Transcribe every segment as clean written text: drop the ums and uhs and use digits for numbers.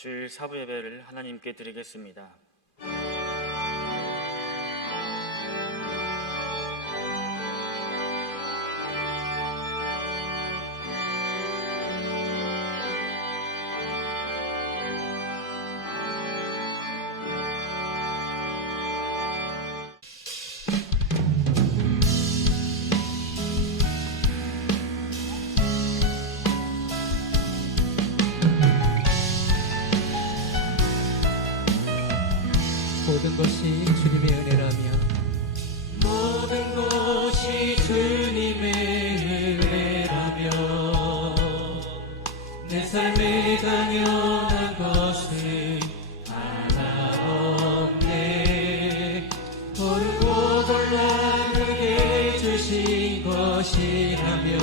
주일 사부 예배를 하나님께 드리겠습니다. 모든 것이 주님의 은혜라면 모든 것이 주님의 은혜라면 내 삶에 당연한 것은 하나 없네. 고르고 골라 내게 주신 것이라면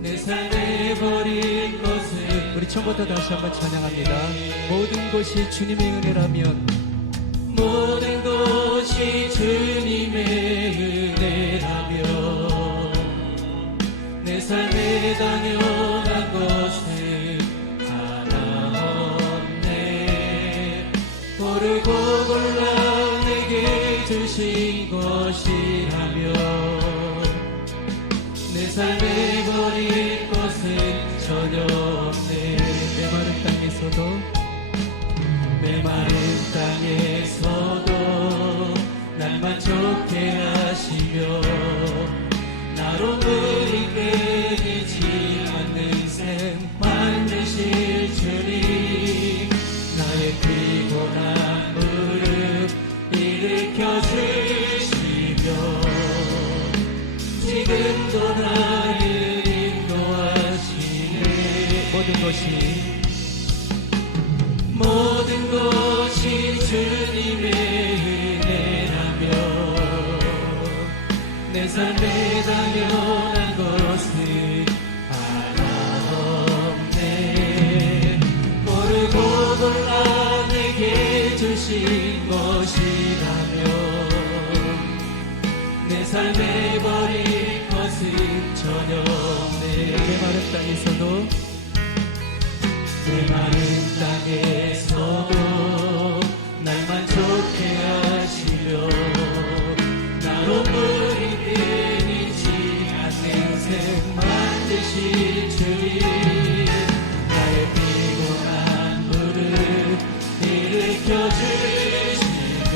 내 삶에 버린 것은 우리 처음부터 다시 한번 찬양합니다. 모든 것이 주님의 은혜라면 모든 것이 주님의 은혜라면 내 삶에 당연한 것은 하나 없네. 고르고 골라 내게 주신 것이라면 내 삶에 버린 것은 전혀 없네. 메마른 땅에서도 메마른 땅에서도 날 만족해 하시며 나로는 끊이지 않는 샘 만드실 주님, 나의 피곤한 무릎 일으켜 주시며 지금도 나를 인도하시네. 모든 것이 주님의 은혜라면 내 삶에 당연한 것은 하나 없네. 고르고 골라 내게 주신 것이라면 내 삶에 버릴 것은 전혀 없네. 메마른 땅에서도 메마른 땅에서도 날 만족해 하시며 나로 물이 끊이지 않는 샘 만드실 주님, 나의 피곤한 무릎 일으켜 주시며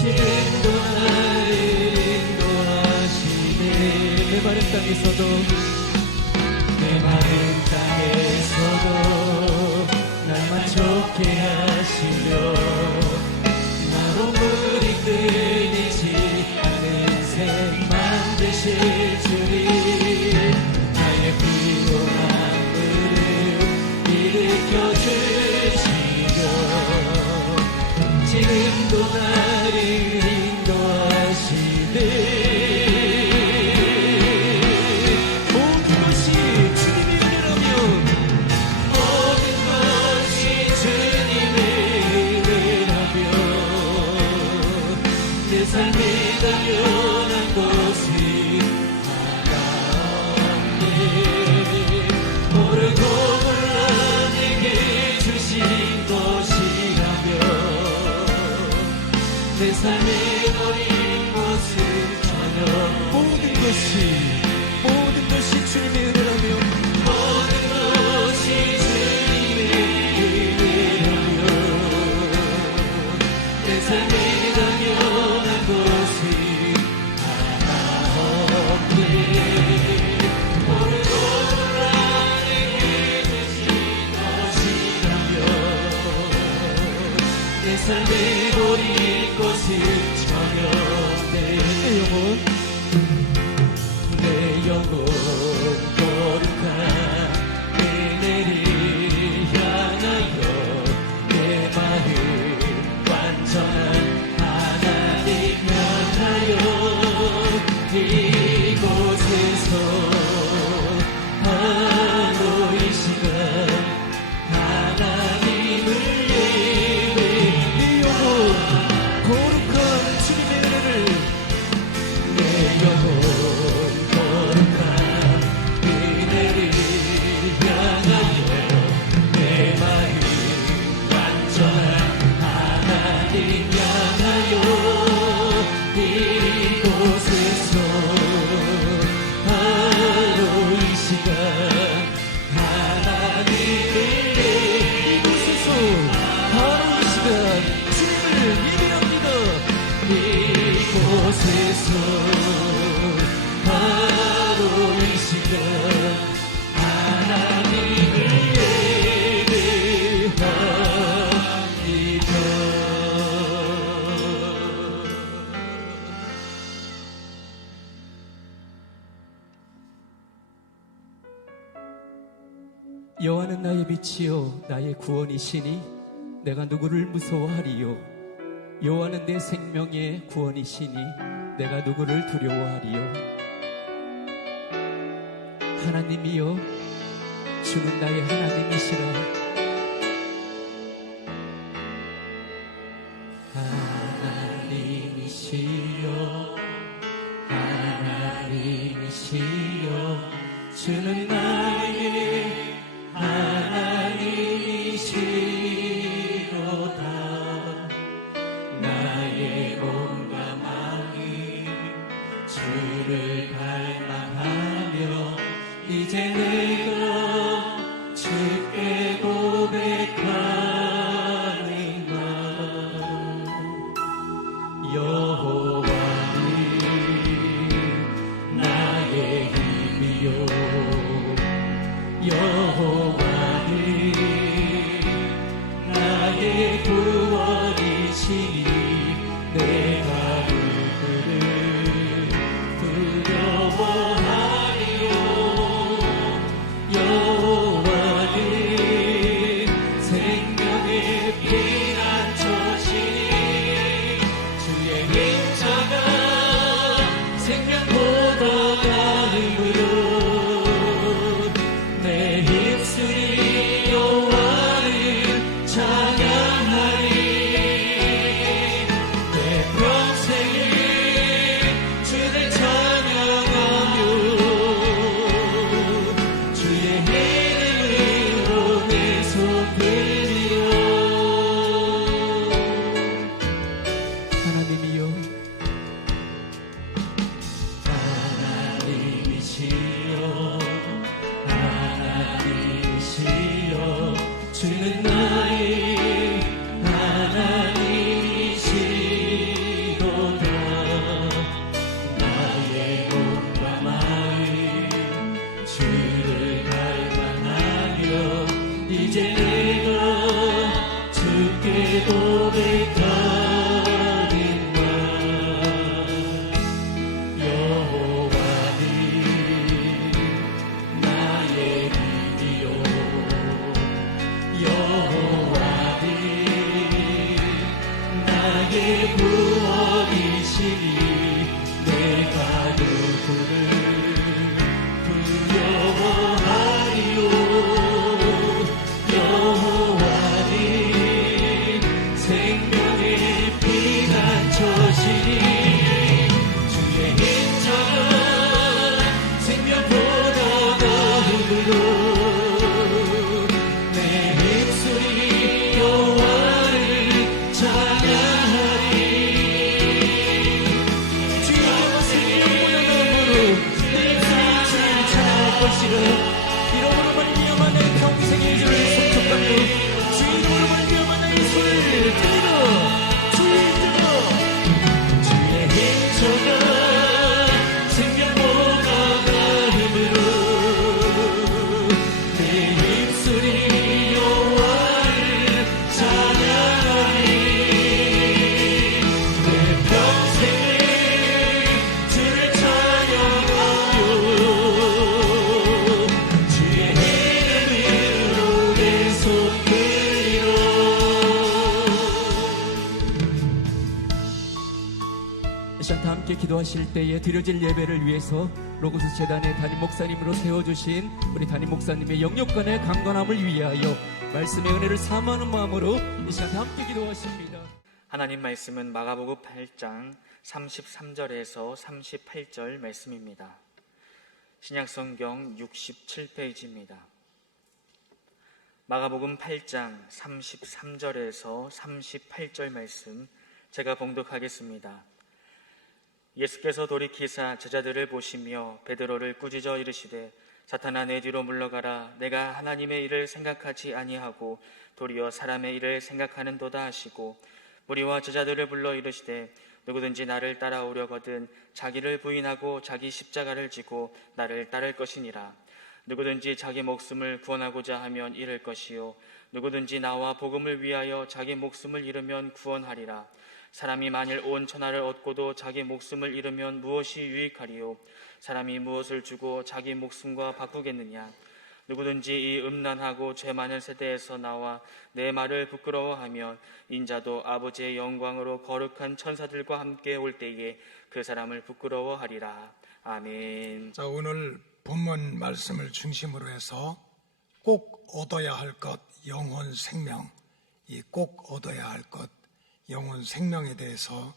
지금도 나를 인도하시네. 메마른 땅에서도 메마른 땅에서도 날 만족해 하시며 나로 물이 끊이지 않는 샘 만드실 주님, 나의 피곤한 무릎 일으켜 주시며 지금도 나를 인도하시네. 내 삶에 당연한 것이 하나 없네. 고르고 골라 내게 주신 것이라면 내 삶에 버린 것은 전혀 모든 것이 주님의 은혜라면 모든 것이 주님의 은혜라면 내 삶에 당연한 것이 하나 없네. 고르고 골라 내게 주신 것이라면 내 삶에 버릴 것은 전혀 없네. 내 영혼 거룩한 은혜를 향하여 내 마음 완전한 하나님 향하여 이곳에서 하루 이 시간 하나님을 예배해. 네 영혼 거룩한 주님의 은혜를 내 여호와는 나의 빛이요 나의 구원이시니 내가 누구를 무서워하리요. 여호와는 내 생명의 구원이시니 내가 누구를 두려워하리요. 하나님이여 주는 나의 하나님이시라. 하나님이시여 하나님이시여 주는 나의 하나님이시로다. 나의 몸과 마음 주를 갈망하며 이제 내가 주께 고백하리라. 여호와는 나의 힘이요 여호와는 나의 구원이시니 내가 누구를 두려워하리요. 여호와는 생명의 피난처시니 주의 인자가 생명보다 나음으로 내 입술이 여호와를 찬양하리. 내 평생을 주를 찬양하며 주의 이름으로 내 손 들리오. 하나님이여 하나님이시여 하나님이시여 주는 나의 하나님이시로다. 나의 몸과 마음 주를 갈망하며 이제 내가 주께 고백하리라. 여호와는 나의 힘이요 여호와는 나의 구원이시니 내가 누구를 두려워하리요. 여호와는 생명의 피난처시니 주의 인자가 생명보다 나음으로 내 입술이 여호와를 찬양하리. 주의 생명보다 나음으로 내 입술이 주를 찬양할 것이라. 이름으로 말미암아 내 평생의 주를 송축하며 주의 이름으로 말미암아 나의 손을 들리라. 주의 인자가 생명보다 나음으로 내 입술이 여호와를 찬양하리. 내 평생을 주를 찬양하며 주의 이름으로 내 손 들리라. 이 시간 다 함께 기도하실 때에 드려질 예배를 위해서 로고스 재단의 담임 목사님으로 세워주신 우리 담임 목사님의 영육간의 강건함을 위하여 말씀의 은혜를 사모하는 마음으로 이 시간 다 함께 기도하십니다. 하나님 말씀은 마가복음 8장 33절에서 38절 말씀입니다. 신약성경 67페이지입니다. 마가복음 8장 33절에서 38절 말씀 제가 봉독하겠습니다. 예수께서 돌이키사 제자들을 보시며 베드로를 꾸짖어 이르시되 사탄아 내 뒤로 물러가라. 내가 하나님의 일을 생각하지 아니하고 도리어 사람의 일을 생각하는도다 하시고 무리와 제자들을 불러 이르시되 누구든지 나를 따라오려거든 자기를 부인하고 자기 십자가를 지고 나를 따를 것이니라. 누구든지 자기 목숨을 구원하고자 하면 잃을 것이요 누구든지 나와 복음을 위하여 자기 목숨을 잃으면 구원하리라. 사람이 만일 온 천하를 얻고도 자기 목숨을 잃으면 무엇이 유익하리요? 사람이 무엇을 주고 자기 목숨과 바꾸겠느냐? 누구든지 이 음란하고 죄 많은 세대에서 나와 내 말을 부끄러워하면 인자도 아버지의 영광으로 거룩한 천사들과 함께 올 때에 그 사람을 부끄러워하리라. 아멘. 자, 오늘 본문 말씀을 중심으로 해서 꼭 얻어야 할 것, 영혼 생명, 이 꼭 얻어야 할 것, 영혼 생명에 대해서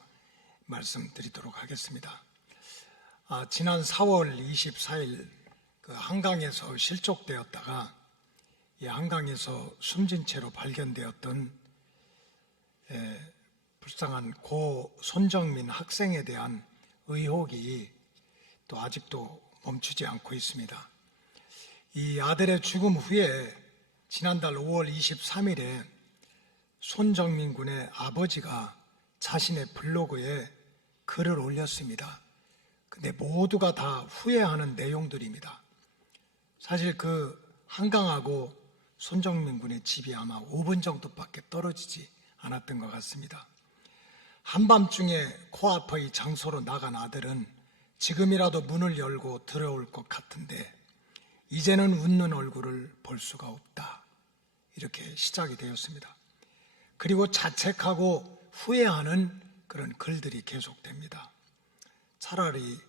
말씀드리도록 하겠습니다. 지난 4월 24일 그 한강에서 실족되었다가 이 한강에서 숨진 채로 발견되었던 불쌍한 고 손정민 학생에 대한 의혹이 또 아직도 멈추지 않고 있습니다. 이 아들의 죽음 후에 지난달 5월 23일에 손정민 군의 아버지가 자신의 블로그에 글을 올렸습니다. 근데 모두가 다 후회하는 내용들입니다. 사실 그 한강하고 손정민 군의 집이 아마 5분 정도밖에 떨어지지 않았던 것 같습니다. 한밤중에 코앞의 장소로 나간 아들은 지금이라도 문을 열고 들어올 것 같은데 이제는 웃는 얼굴을 볼 수가 없다. 이렇게 시작이 되었습니다. 그리고 자책하고 후회하는 그런 글들이 계속됩니다. 차라리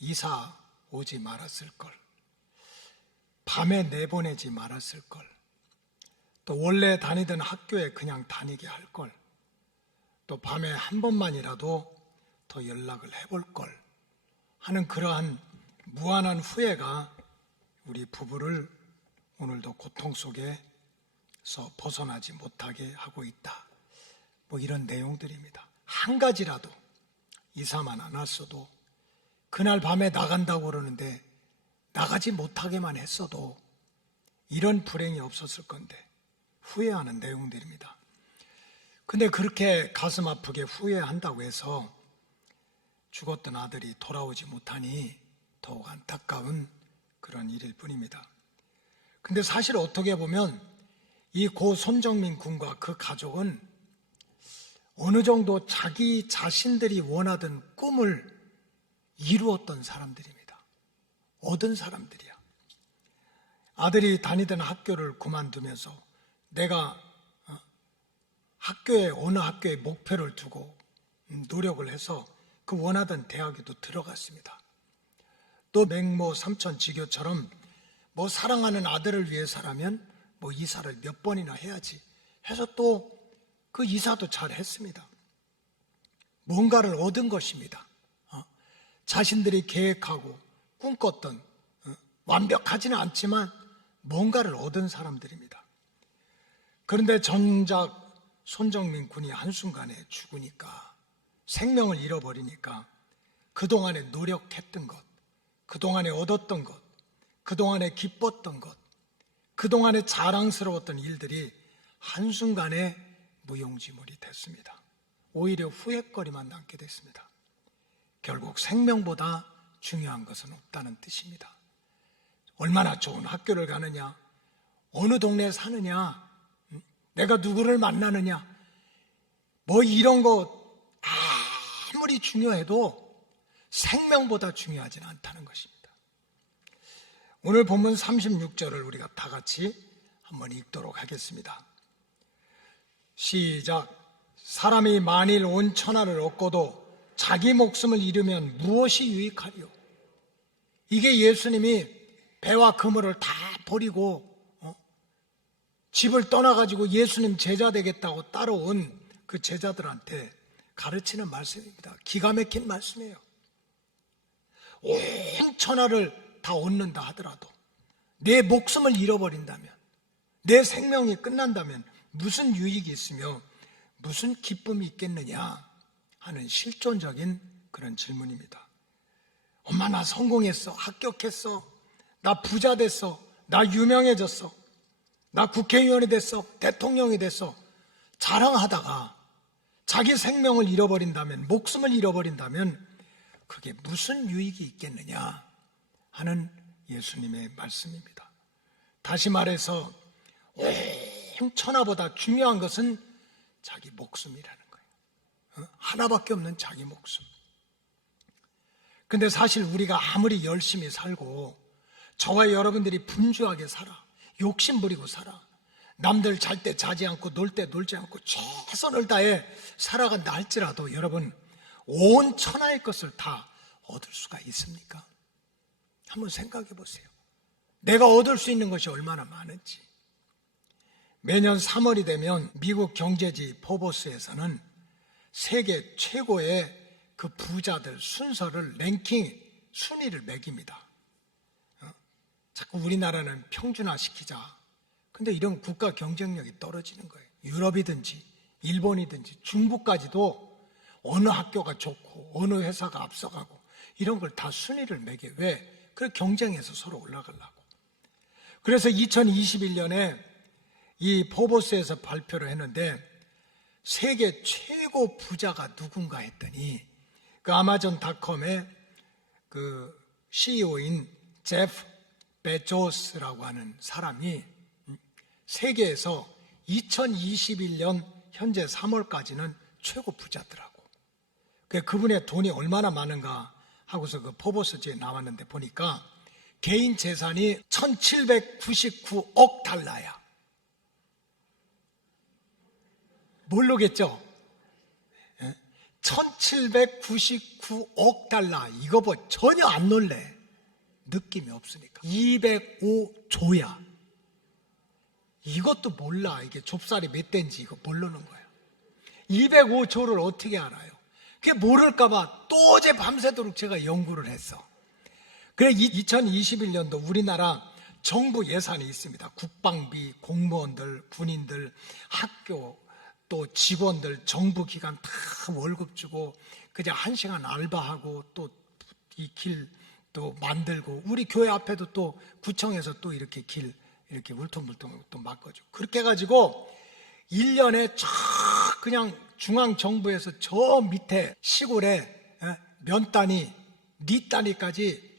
이사 오지 말았을 걸. 밤에 내보내지 말았을 걸. 또 원래 다니던 학교에 그냥 다니게 할 걸. 또 밤에 한 번만이라도 더 연락을 해볼 걸 하는 그러한 무한한 후회가 우리 부부를 오늘도 고통 속에서 벗어나지 못하게 하고 있다. 뭐 이런 내용들입니다. 한 가지라도 이사만 안 왔어도 그날 밤에 나간다고 그러는데 나가지 못하게만 했어도 이런 불행이 없었을 건데 후회하는 내용들입니다. 근데 그렇게 가슴 아프게 후회한다고 해서 죽었던 아들이 돌아오지 못하니 더욱 안타까운 그런 일일 뿐입니다. 근데 사실 어떻게 보면 이 고 손정민 군과 그 가족은 어느 정도 자기 자신들이 원하던 꿈을 이루었던 사람들입니다. 얻은 사람들이야. 아들이 다니던 학교를 그만두면서 내가 어느 학교에 목표를 두고 노력을 해서 그 원하던 대학에도 들어갔습니다. 또 맹모 삼천지교처럼 뭐 사랑하는 아들을 위해서라면 뭐 이사를 몇 번이나 해야지 해서 또 그 이사도 잘 했습니다. 뭔가를 얻은 것입니다. 자신들이 계획하고 꿈꿨던 완벽하지는 않지만 뭔가를 얻은 사람들입니다. 그런데 정작 손정민 군이 한순간에 죽으니까 생명을 잃어버리니까 그동안에 노력했던 것, 그동안에 얻었던 것, 그동안에 기뻤던 것, 그동안에 자랑스러웠던 일들이 한순간에 무용지물이 됐습니다. 오히려 후회거리만 남게 됐습니다. 결국 생명보다 중요한 것은 없다는 뜻입니다. 얼마나 좋은 학교를 가느냐, 어느 동네에 사느냐, 내가 누구를 만나느냐, 뭐 이런 거 아무리 중요해도 생명보다 중요하지는 않다는 것입니다. 오늘 본문 36절을 우리가 다 같이 한번 읽도록 하겠습니다. 시작. 사람이 만일 온 천하를 얻고도 자기 목숨을 잃으면 무엇이 유익하리요? 이게 예수님이 배와 그물을 다 버리고 집을 떠나가지고 예수님 제자 되겠다고 따라온 그 제자들한테 가르치는 말씀입니다. 기가 막힌 말씀이에요. 온 천하를 다 얻는다 하더라도 내 목숨을 잃어버린다면, 내 생명이 끝난다면 무슨 유익이 있으며 무슨 기쁨이 있겠느냐 하는 실존적인 그런 질문입니다. 엄마, 나 성공했어, 합격했어, 나 부자 됐어, 나 유명해졌어, 나 국회의원이 됐어, 대통령이 됐어, 자랑하다가 자기 생명을 잃어버린다면, 목숨을 잃어버린다면 그게 무슨 유익이 있겠느냐 하는 예수님의 말씀입니다. 다시 말해서 온 천하보다 중요한 것은 자기 목숨이라는 거예요. 하나밖에 없는 자기 목숨. 근데 사실 우리가 아무리 열심히 살고 저와 여러분들이 분주하게 살아, 욕심 부리고 살아. 남들 잘 때 자지 않고 놀 때 놀지 않고 최선을 다해 살아간다 할지라도 여러분, 온 천하의 것을 다 얻을 수가 있습니까? 한번 생각해 보세요. 내가 얻을 수 있는 것이 얼마나 많은지. 매년 3월이 되면 미국 경제지 포브스에서는 세계 최고의 그 부자들 순서를 랭킹 순위를 매깁니다. 자꾸 우리나라는 평준화시키자. 근데 이런 국가 경쟁력이 떨어지는 거예요. 유럽이든지 일본이든지 중국까지도 어느 학교가 좋고 어느 회사가 앞서가고 이런 걸 다 순위를 매겨. 왜? 그 경쟁해서 서로 올라가려고. 그래서 2021년에 이 포브스에서 발표를 했는데 세계 최고 부자가 누군가 했더니 그 아마존닷컴의 그 CEO인 제프 베조스라고 하는 사람이 세계에서 2021년 현재 3월까지는 최고 부자더라고. 그분의 돈이 얼마나 많은가 하고서 그 포브스지에 나왔는데 보니까 개인 재산이 1799억 달러야. 모르겠죠? 1799억 달러. 이거 뭐 전혀 안 놀래. 느낌이 없으니까. 205조야. 이것도 몰라. 이게 좁쌀이 몇 대인지 이거 모르는 거야. 205조를 어떻게 알아요? 그게 모를까봐 또 어제 밤새도록 제가 연구를 했어. 그래 2021년도 우리나라 정부 예산이 있습니다. 국방비, 공무원들, 군인들, 학교, 또 직원들, 정부 기관 다 월급 주고 그냥 1시간 알바하고 또 이 길 또 만들고 우리 교회 앞에도 또 구청에서 또 이렇게 길 이렇게 울퉁불퉁 또 막아주고 그렇게 해가지고 1년에 그냥 중앙정부에서 저 밑에 시골에 면 단위, 리 단위까지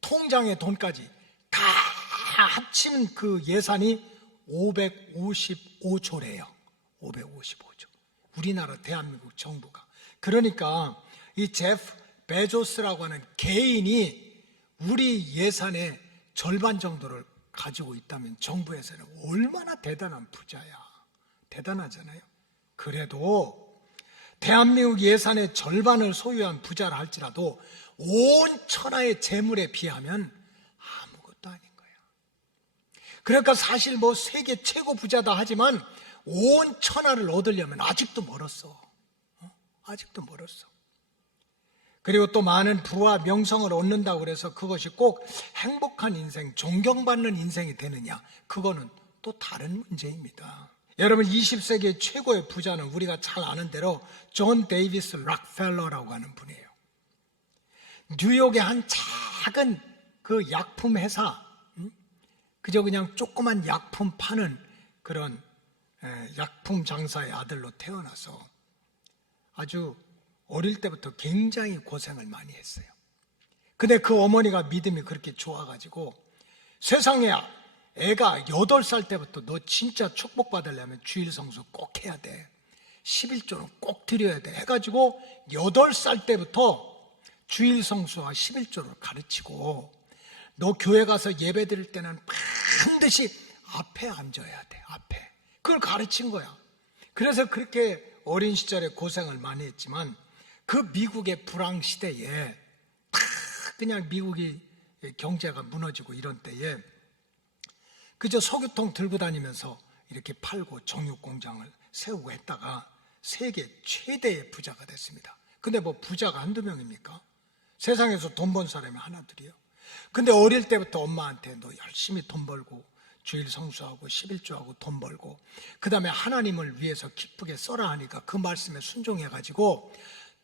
통장의 돈까지 다 합치면 그 예산이 555조래요. 555조. 우리나라 대한민국 정부가. 그러니까 이 제프 베조스라고 하는 개인이 우리 예산의 절반 정도를 가지고 있다면 정부에서는 얼마나 대단한 부자야. 대단하잖아요. 그래도 대한민국 예산의 절반을 소유한 부자라 할지라도 온 천하의 재물에 비하면 아무것도 아닌 거야. 그러니까 사실 뭐 세계 최고 부자다 하지만 온 천하를 얻으려면 아직도 멀었어. 아직도 멀었어. 그리고 또 많은 부와 명성을 얻는다고 그래서 그것이 꼭 행복한 인생, 존경받는 인생이 되느냐? 그거는 또 다른 문제입니다. 여러분 20세기의 최고의 부자는 우리가 잘 아는 대로 존 데이비스 락펠러라고 하는 분이에요. 뉴욕의 한 작은 그 약품 회사, 그저 그냥 조그만 약품 파는 그런 약품 장사의 아들로 태어나서 아주 어릴 때부터 굉장히 고생을 많이 했어요. 근데 그 어머니가 믿음이 그렇게 좋아가지고 세상에 애가 8살 때부터 너 진짜 축복받으려면 주일 성수 꼭 해야 돼. 11조는 꼭 드려야 돼. 해가지고 8살 때부터 주일 성수와 11조를 가르치고 너 교회 가서 예배 드릴 때는 반드시 앞에 앉아야 돼. 앞에. 그걸 가르친 거야. 그래서 그렇게 어린 시절에 고생을 많이 했지만 그 미국의 불황 시대에 다 그냥 미국이 경제가 무너지고 이런 때에 그저 석유통 들고 다니면서 이렇게 팔고 정육 공장을 세우고 했다가 세계 최대의 부자가 됐습니다. 근데 뭐 부자가 한두 명입니까? 세상에서 돈 번 사람이 하나둘이요. 근데 어릴 때부터 엄마한테 너 열심히 돈 벌고 주일 성수하고 11조하고 돈 벌고 그 다음에 하나님을 위해서 기쁘게 써라 하니까 그 말씀에 순종해가지고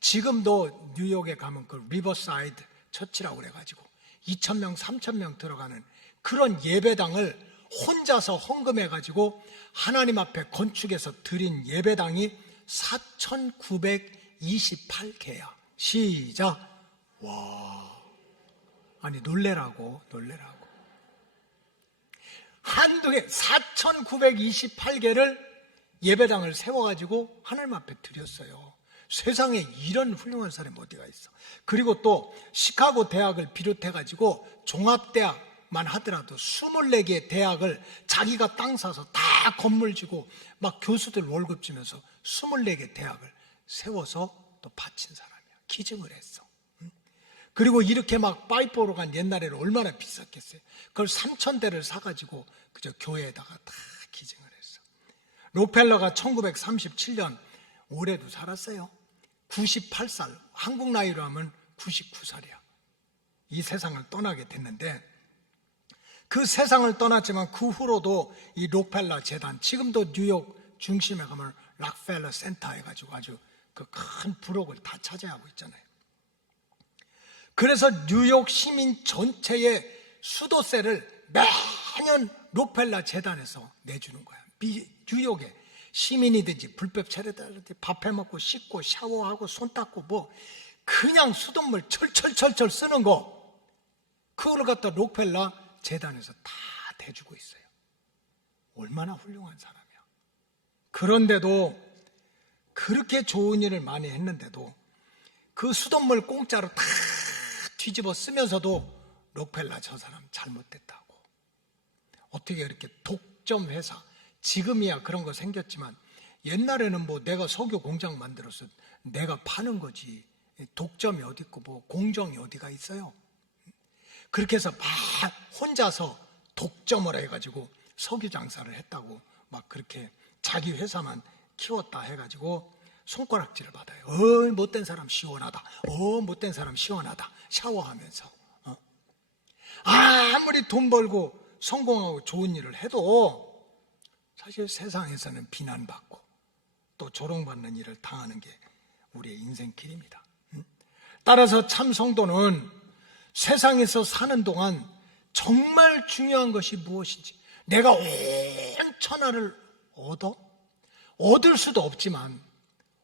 지금도 뉴욕에 가면 그 리버사이드 처치라고 그래가지고 2,000명, 3,000명 들어가는 그런 예배당을 혼자서 헌금해가지고 하나님 앞에 건축해서 드린 예배당이 4,928개야. 시작. 와. 아니 놀래라고. 한동에 4,928개를 예배당을 세워가지고 하나님 앞에 드렸어요. 세상에 이런 훌륭한 사람이 어디가 있어. 그리고 또 시카고 대학을 비롯해가지고 종합대학 하더라도 24개의 대학을 자기가 땅 사서 다 건물 지고 막 교수들 월급 주면서 24개 대학을 세워서 또 바친 사람이야. 기증을 했어. 그리고 이렇게 막 파이프로 간 옛날에는 얼마나 비쌌겠어요. 그걸 3,000대를 사가지고 그저 교회에다가 다 기증을 했어. 록펠러가 1937년 올해도 살았어요. 98살, 한국 나이로 하면 99살이야. 이 세상을 떠나게 됐는데, 그 세상을 떠났지만 그 후로도 이 록펠러 재단, 지금도 뉴욕 중심에 가면 락펠러 센터 해가지고 아주 그 큰 부록을 다 차지하고 있잖아요. 그래서 뉴욕 시민 전체의 수도세를 매년 록펠러 재단에서 내주는 거야. 뉴욕에 시민이든지 불법 차례다든지 밥 해먹고 씻고 샤워하고 손 닦고 뭐 그냥 수돗물 철철철철 쓰는 거, 그걸 갖다 록펠러 재단에서 다 대주고 있어요. 얼마나 훌륭한 사람이야. 그런데도, 그렇게 좋은 일을 많이 했는데도 그 수돗물 공짜로 다 뒤집어 쓰면서도 록펠러 저 사람 잘못됐다고. 어떻게 이렇게 독점 회사, 지금이야 그런 거 생겼지만 옛날에는 뭐 내가 석유 공장 만들어서 내가 파는 거지, 독점이 어디 있고 뭐 공정이 어디가 있어요. 그렇게 해서 막 혼자서 독점을 해가지고 석유 장사를 했다고 막 그렇게 자기 회사만 키웠다 해가지고 손가락질을 받아요. 못된 사람 시원하다. 못된 사람 시원하다. 샤워하면서. 아무리 돈 벌고 성공하고 좋은 일을 해도 사실 세상에서는 비난받고 또 조롱받는 일을 당하는 게 우리의 인생길입니다. 따라서 참 성도는 세상에서 사는 동안 정말 중요한 것이 무엇인지, 내가 온 천하를 얻을 수도 없지만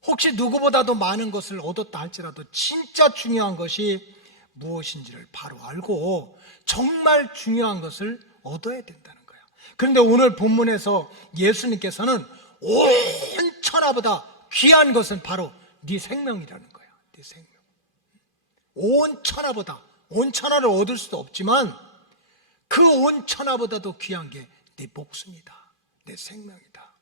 혹시 누구보다도 많은 것을 얻었다 할지라도 진짜 중요한 것이 무엇인지를 바로 알고 정말 중요한 것을 얻어야 된다는 거야. 그런데 오늘 본문에서 예수님께서는 온 천하보다 귀한 것은 바로 네 생명이라는 거야. 네 생명. 온 천하보다, 온 천하를 얻을 수도 없지만 그 온 천하보다도 귀한 게 네 목숨이다. 내 생명이다.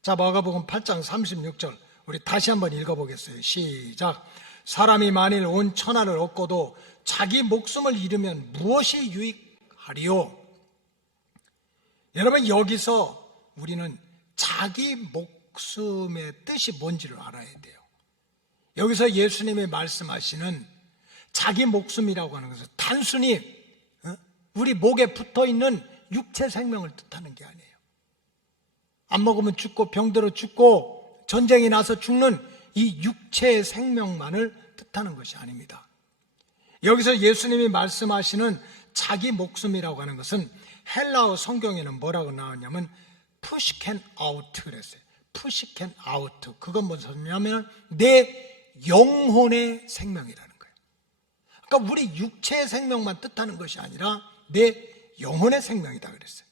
자, 마가복음 8장 36절 우리 다시 한번 읽어보겠어요. 시작. 사람이 만일 온 천하를 얻고도 자기 목숨을 잃으면 무엇이 유익하리요? 여러분, 여기서 우리는 자기 목숨의 뜻이 뭔지를 알아야 돼요. 여기서 예수님이 말씀하시는 자기 목숨이라고 하는 것은 단순히 우리 목에 붙어있는 육체 생명을 뜻하는 게 아니에요. 안 먹으면 죽고 병들어 죽고 전쟁이 나서 죽는 이 육체의 생명만을 뜻하는 것이 아닙니다. 여기서 예수님이 말씀하시는 자기 목숨이라고 하는 것은 헬라어 성경에는 뭐라고 나왔냐면 푸시켄 아우트 그랬어요. 푸시켄 아우트. 그건 뭐냐면 내 영혼의 생명이라는 거예요. 그러니까 우리 육체의 생명만 뜻하는 것이 아니라 내 영혼의 생명이다 그랬어요.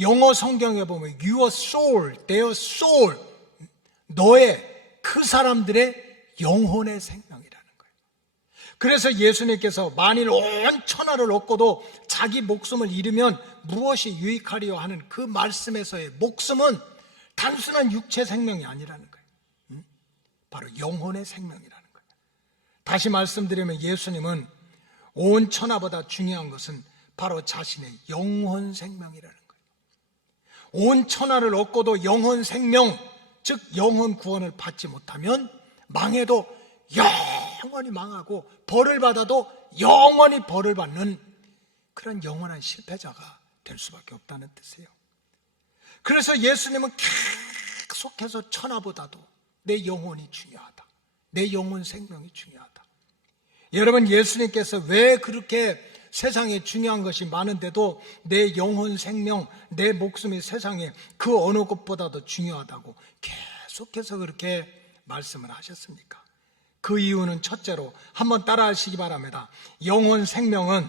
영어 성경에 보면 your soul, their soul, 너의 그 사람들의 영혼의 생명이라는 거예요. 그래서 예수님께서 만일 온 천하를 얻고도 자기 목숨을 잃으면 무엇이 유익하리요 하는 그 말씀에서의 목숨은 단순한 육체 생명이 아니라는 거예요. 바로 영혼의 생명이라는 거예요. 다시 말씀드리면 예수님은 온 천하보다 중요한 것은 바로 자신의 영혼 생명이라는 거예요. 온 천하를 얻고도 영혼 생명, 즉 영혼 구원을 받지 못하면 망해도 영원히 망하고 벌을 받아도 영원히 벌을 받는 그런 영원한 실패자가 될 수밖에 없다는 뜻이에요. 그래서 예수님은 계속해서 천하보다도 내 영혼이 중요하다. 내 영혼 생명이 중요하다. 여러분, 예수님께서 왜 그렇게 세상에 중요한 것이 많은데도 내 영혼 생명, 내 목숨이 세상에 그 어느 것보다도 중요하다고 계속해서 그렇게 말씀을 하셨습니까? 그 이유는 첫째로 한번 따라 하시기 바랍니다. 영혼 생명은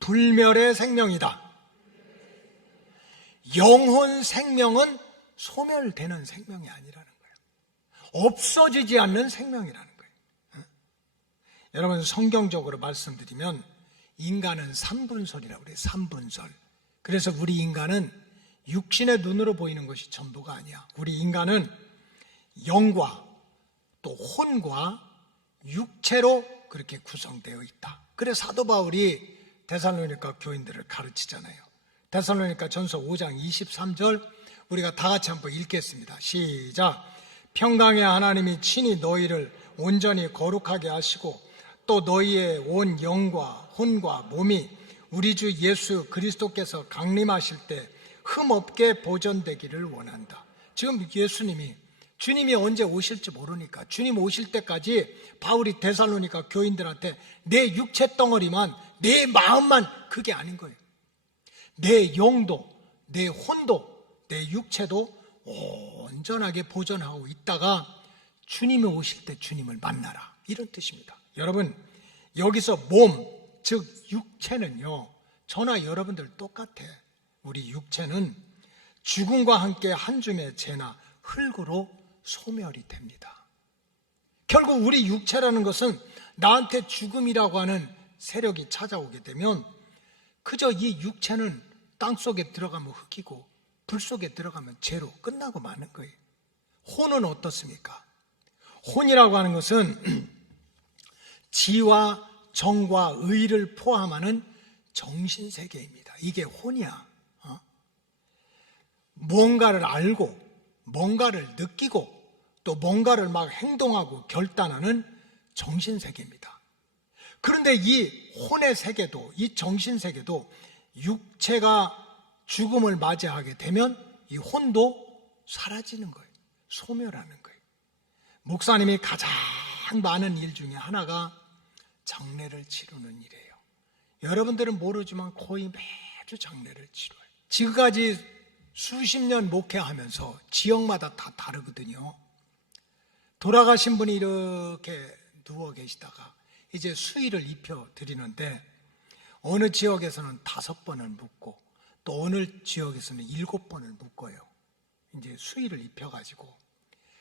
불멸의 생명이다. 영혼 생명은 소멸되는 생명이 아니라는 거예요. 없어지지 않는 생명이라는 거예요. 여러분, 성경적으로 말씀드리면 인간은 삼분설이라고 그래요. 삼분설. 그래서 우리 인간은 육신의 눈으로 보이는 것이 전부가 아니야. 우리 인간은 영과 또 혼과 육체로 그렇게 구성되어 있다. 그래서 사도 바울이 데살로니가 교인들을 가르치잖아요. 데살로니가 전서 5장 23절 우리가 다 같이 한번 읽겠습니다. 시작. 평강의 하나님이 친히 너희를 온전히 거룩하게 하시고 또 너희의 온 영과 혼과 몸이 우리 주 예수 그리스도께서 강림하실 때 흠없게 보존되기를 원한다. 지금 주님이 언제 오실지 모르니까 주님 오실 때까지 바울이 데살로니가 교인들한테 내 육체 덩어리만, 내 마음만 그게 아닌 거예요. 내 영도, 내 혼도, 내 육체도 온전하게 보존하고 있다가 주님이 오실 때 주님을 만나라, 이런 뜻입니다. 여러분, 여기서 몸, 즉 육체는요, 저나 여러분들 똑같아. 우리 육체는 죽음과 함께 한 줌의 재나 흙으로 소멸이 됩니다. 결국 우리 육체라는 것은 나한테 죽음이라고 하는 세력이 찾아오게 되면 그저 이 육체는 땅속에 들어가면 흙이고 불 속에 들어가면 재로 끝나고 마는 거예요. 혼은 어떻습니까? 혼이라고 하는 것은 지와 정과 의를 포함하는 정신세계입니다. 이게 혼이야. 뭔가를 알고 뭔가를 느끼고 또 뭔가를 막 행동하고 결단하는 정신세계입니다. 그런데 이 혼의 세계도, 이 정신세계도 육체가 죽음을 맞이하게 되면 이 혼도 사라지는 거예요. 소멸하는 거예요. 목사님이 가장 많은 일 중에 하나가 장례를 치르는 일이에요. 여러분들은 모르지만 거의 매주 장례를 치러요. 지금까지 수십 년 목회하면서 지역마다 다 다르거든요. 돌아가신 분이 이렇게 누워 계시다가 이제 수의를 입혀 드리는데 어느 지역에서는 5번을 묻고 또 어느 지역에서는 7번을 묶어요. 이제 수의를 입혀가지고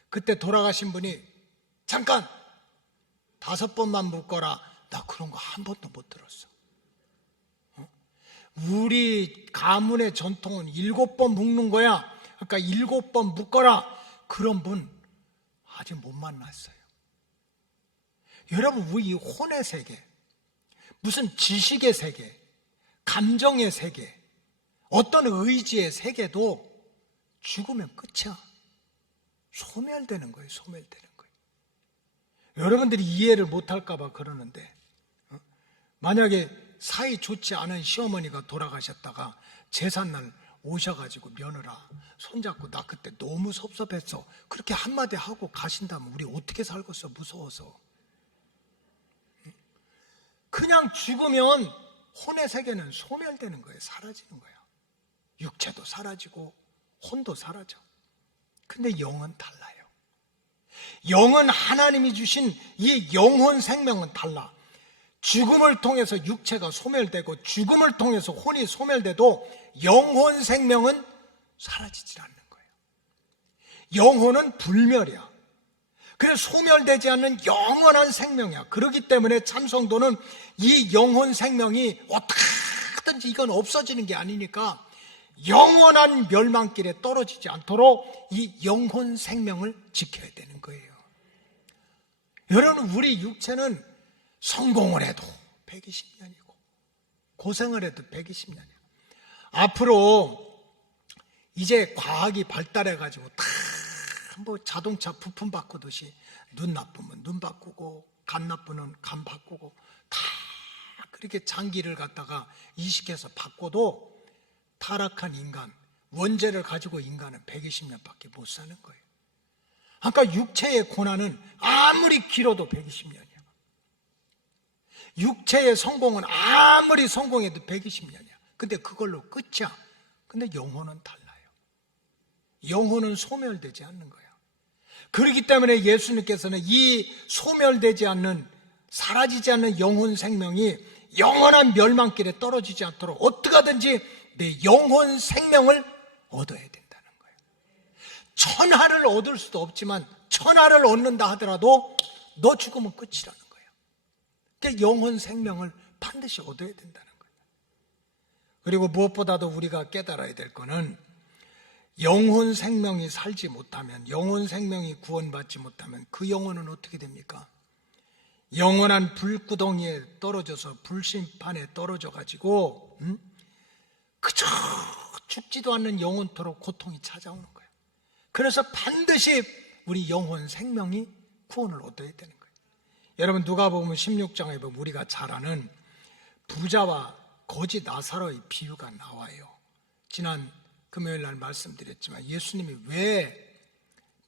그때 돌아가신 분이 잠깐 5번만 묶어라. 나 그런 거 한 번도 못 들었어. 우리 가문의 전통은 7번 묶는 거야. 그러니까 7번 묶어라. 그런 분 아직 못 만났어요. 여러분, 우리 이 혼의 세계, 무슨 지식의 세계, 감정의 세계, 어떤 의지의 세계도 죽으면 끝이야. 소멸되는 거예요. 소멸되는 거예요. 여러분들이 이해를 못할까 봐 그러는데 만약에 사이 좋지 않은 시어머니가 돌아가셨다가 제삿날 오셔가지고 며느라 손잡고 나 그때 너무 섭섭했어, 그렇게 한마디 하고 가신다면 우리 어떻게 살겠어? 무서워서. 그냥 죽으면 혼의 세계는 소멸되는 거예요. 사라지는 거예요. 육체도 사라지고 혼도 사라져. 근데 영은 달라요. 영은 하나님이 주신 이 영혼 생명은 달라. 죽음을 통해서 육체가 소멸되고 죽음을 통해서 혼이 소멸돼도 영혼 생명은 사라지질 않는 거예요. 영혼은 불멸이야. 그래서 소멸되지 않는 영원한 생명이야. 그렇기 때문에 참성도는 이 영혼 생명이 어떻게든지 이건 없어지는 게 아니니까 영원한 멸망길에 떨어지지 않도록 이 영혼 생명을 지켜야 되는 거예요. 여러분, 우리 육체는 성공을 해도 120년이고 고생을 해도 120년이야. 앞으로 이제 과학이 발달해가지고 다 뭐 자동차 부품 바꾸듯이 눈 나쁘면 눈 바꾸고 간 나쁘면 간 바꾸고 다 그렇게 장기를 갖다가 이식해서 바꿔도 타락한 인간, 원죄를 가지고 인간은 120년밖에 못 사는 거예요. 그러니까 육체의 고난은 아무리 길어도 120년이야. 육체의 성공은 아무리 성공해도 120년이야. 근데 그걸로 끝이야. 근데 영혼은 달라요. 영혼은 소멸되지 않는 거야. 그렇기 때문에 예수님께서는 이 소멸되지 않는, 사라지지 않는 영혼 생명이 영원한 멸망길에 떨어지지 않도록 어떻게 하든지 내 영혼 생명을 얻어야 된다는 거예요. 천하를 얻을 수도 없지만 천하를 얻는다 하더라도 너 죽으면 끝이라는 거예요. 그러니까 영혼 생명을 반드시 얻어야 된다는 거예요. 그리고 무엇보다도 우리가 깨달아야 될 거는 영혼 생명이 살지 못하면, 영혼 생명이 구원받지 못하면 그 영혼은 어떻게 됩니까? 영원한 불구덩이에 떨어져서 불심판에 떨어져 가지고 그저 죽지도 않는 영원토록 고통이 찾아오는 거예요. 그래서 반드시 우리 영혼 생명이 구원을 얻어야 되는 거예요. 여러분, 누가복음 16장에 보면 우리가 잘 아는 부자와 거지 나사로의 비유가 나와요. 지난 금요일 날 말씀드렸지만 예수님이 왜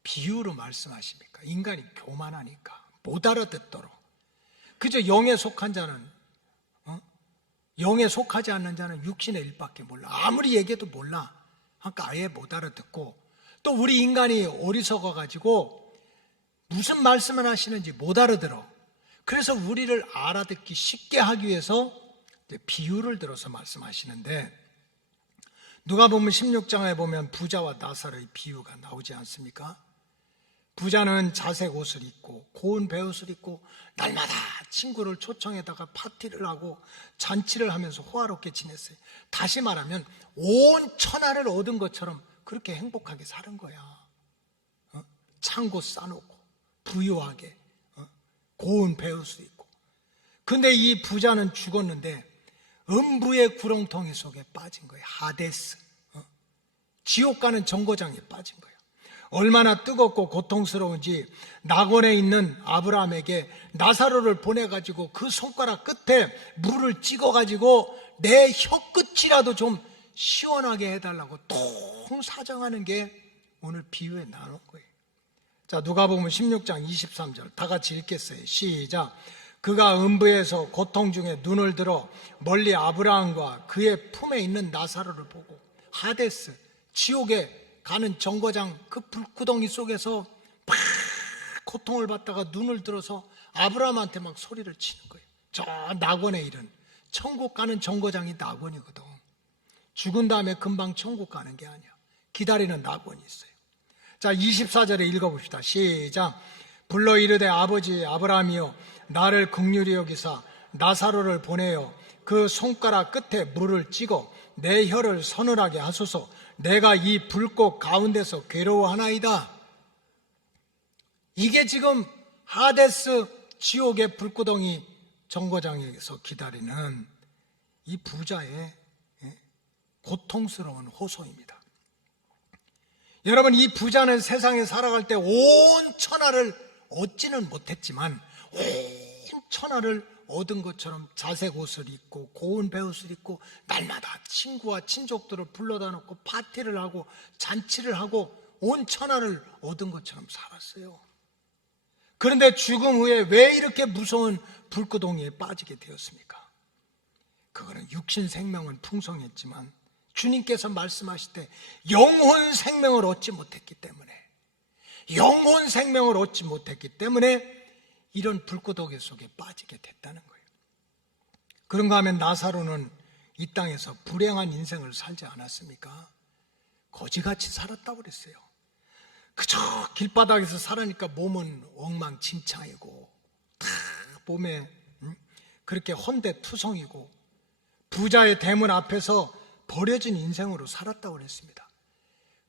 비유로 말씀하십니까? 인간이 교만하니까, 못 알아듣도록. 그저 영에 속한 자는, 영에 속하지 않는 자는 육신의 일밖에 몰라. 아무리 얘기해도 몰라. 그러니까 아예 못 알아듣고, 또 우리 인간이 어리석어 가지고 무슨 말씀을 하시는지 못 알아들어. 그래서 우리를 알아듣기 쉽게 하기 위해서 비유를 들어서 말씀하시는데, 누가복음 16장에 보면 부자와 나사로의 비유가 나오지 않습니까? 부자는 자색 옷을 입고 고운 베옷을 입고 날마다 친구를 초청해다가 파티를 하고 잔치를 하면서 호화롭게 지냈어요. 다시 말하면 온 천하를 얻은 것처럼 그렇게 행복하게 사는 거야. 창고 싸놓고 부유하게, 고운 베옷을 입고. 근데 이 부자는 죽었는데 음부의 구렁텅이 속에 빠진 거예요. 하데스, 지옥 가는 정거장에 빠진 거예요. 얼마나 뜨겁고 고통스러운지 낙원에 있는 아브라함에게 나사로를 보내가지고 그 손가락 끝에 물을 찍어가지고 내 혀끝이라도 좀 시원하게 해달라고 통 사정하는 게 오늘 비유에 나온 거예요. 자, 누가복음 16장 23절 다 같이 읽겠어요. 시작. 그가 음부에서 고통 중에 눈을 들어 멀리 아브라함과 그의 품에 있는 나사로를 보고, 하데스, 지옥에 가는 정거장 그 불구덩이 속에서 막 고통을 받다가 눈을 들어서 아브라함한테 막 소리를 치는 거예요. 저 낙원에 이른, 천국 가는 정거장이 낙원이거든. 죽은 다음에 금방 천국 가는 게 아니야. 기다리는 낙원이 있어요. 자, 24절에 읽어봅시다. 시작. 불러 이르되 아버지 아브라함이여 나를 긍휼히 여기사 나사로를 보내어 그 손가락 끝에 물을 찍어 내 혀를 서늘하게 하소서. 내가 이 불꽃 가운데서 괴로워하나이다. 이게 지금 하데스 지옥의 불구덩이 정거장에서 기다리는 이 부자의 고통스러운 호소입니다. 여러분, 이 부자는 세상에 살아갈 때 온 천하를 얻지는 못했지만 온 천하를 얻은 것처럼 자색 옷을 입고 고운 베옷을 입고 날마다 친구와 친족들을 불러다 놓고 파티를 하고 잔치를 하고 온 천하를 얻은 것처럼 살았어요. 그런데 죽음 후에 왜 이렇게 무서운 불구덩이에 빠지게 되었습니까? 그거는 육신 생명은 풍성했지만 주님께서 말씀하실 때 영혼 생명을 얻지 못했기 때문에, 영혼 생명을 얻지 못했기 때문에 이런 불구덩이 속에 빠지게 됐다는 거예요. 그런가 하면 나사로는 이 땅에서 불행한 인생을 살지 않았습니까? 거지같이 살았다고 그랬어요. 그저 길바닥에서 살으니까 몸은 엉망진창이고 다 몸에 그렇게 헌데투성이고 부자의 대문 앞에서 버려진 인생으로 살았다고 그랬습니다.